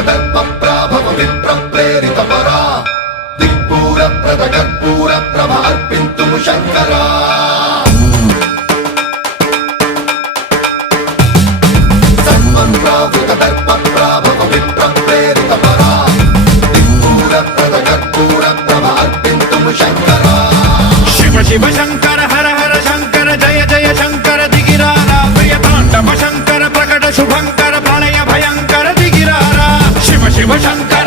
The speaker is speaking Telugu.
దర్పప్రాభవ విప్రప్రేరిత పరా దిక్పూర ప్రద కర్పూర ప్రభ అర్పింతుము శంకరా సర్వం ప్రావృత దర్పప్రాభవ విప్రప్రేరిత పరా దిక్పూర ప్రద కర్పూర ప్రభ అర్పింతుము శంకరా శివ శివ శంకర హర హర శంకర జయ జయ శంకర దిగిరారా ప్రియ తాండవ శంకర ప్రకట శుభంకర ప్రళయ భయంకర దిగిరారా శివ శివ శంకర